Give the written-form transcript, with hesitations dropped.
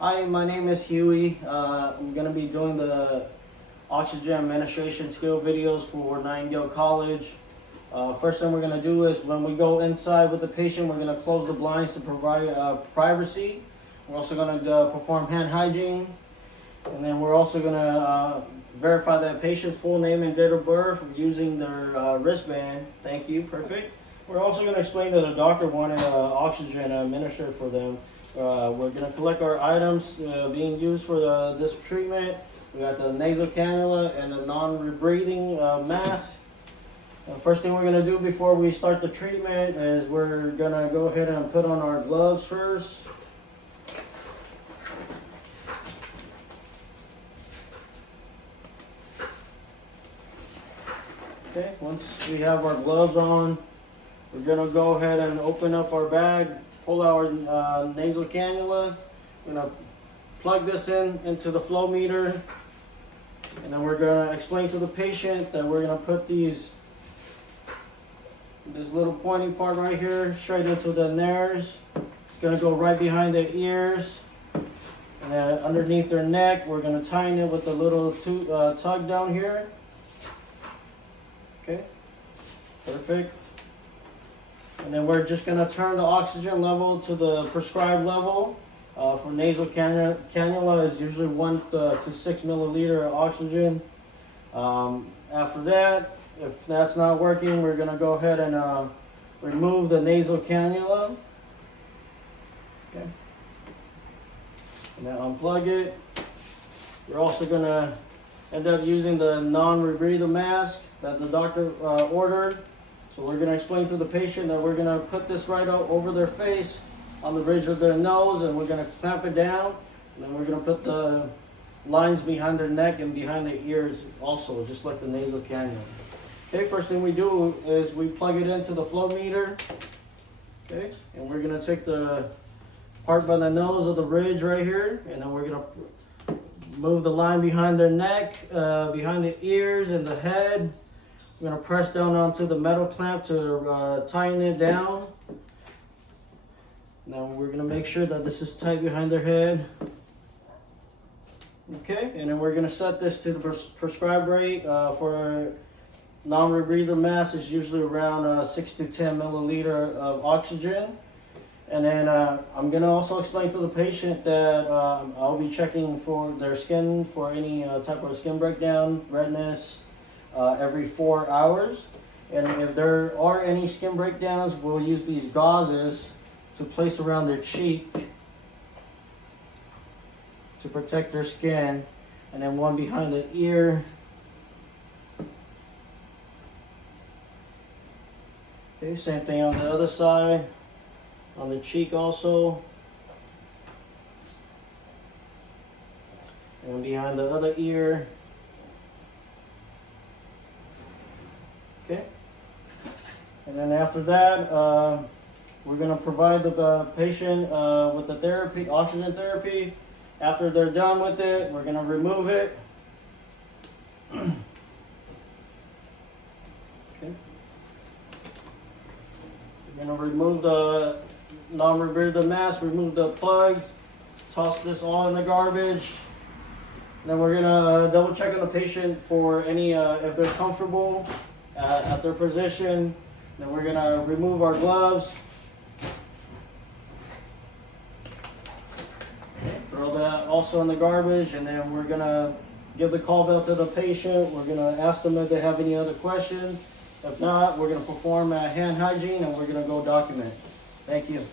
Hi, my name is Huey. I'm going to be doing the oxygen administration skill videos for Nightingale College. First thing we're going to do is when we go inside with the patient, we're going to close the blinds to provide privacy. We're also going to perform hand hygiene. And then we're also going to verify that patient's full name and date of birth using their wristband. Thank you, perfect. We're also going to explain that the doctor wanted oxygen administered for them. We're going to collect our items being used for this treatment. We got the nasal cannula and the non-rebreathing mask. First thing we're going to do before we start the treatment is we're going to go ahead and put on our gloves first. Okay, once we have our gloves on, we're going to go ahead and open up our bag, pull our nasal cannula. We're going to plug this into the flow meter, and then we're going to explain to the patient that we're going to put this little pointy part right here straight into the nares. It's going to go right behind the ears, and then underneath their neck we're going to tighten it with a little tug down here. Okay, perfect. And then we're just going to turn the oxygen level to the prescribed level. For nasal cannula is usually 1 to 6 milliliter of oxygen. After that, if that's not working, we're going to go ahead and remove the nasal cannula. Okay. And then unplug it. We're also going to end up using the non-rebreather mask that the doctor ordered. So we're going to explain to the patient that we're going to put this right over their face on the ridge of their nose, and we're going to clamp it down, and then we're going to put the lines behind their neck and behind their ears also, just like the nasal cannula. Okay, first thing we do is we plug it into the flow meter. Okay, and we're going to take the part by the nose of the ridge right here, and then we're going to move the line behind their neck, behind the ears and the head. We're going to press down onto the metal clamp to tighten it down. Now we're going to make sure that this is tight behind their head. Okay, and then we're going to set this to the prescribed rate for non-rebreather mask. Is usually around 6 to 10 milliliter of oxygen. And then I'm going to also explain to the patient that I'll be checking for their skin for any type of skin breakdown, redness, every 4 hours. And if there are any skin breakdowns, we'll use these gauzes to place around their cheek to protect their skin, and then one behind the ear. Okay, same thing on the other side, on the cheek also, and behind the other ear. Okay, and then after that, we're going to provide the patient with the therapy, oxygen therapy. After they're done with it, we're going to remove it. Okay. We're going to remove the non-rebreather mask, remove the plugs, toss this all in the garbage. Then we're going to double check on the patient for any, if they're comfortable at their position. Then we're going to remove our gloves. Throw that also in the garbage, and then we're going to give the call bell to the patient. We're going to ask them if they have any other questions. If not, we're going to perform hand hygiene, and we're going to go document. Thank you.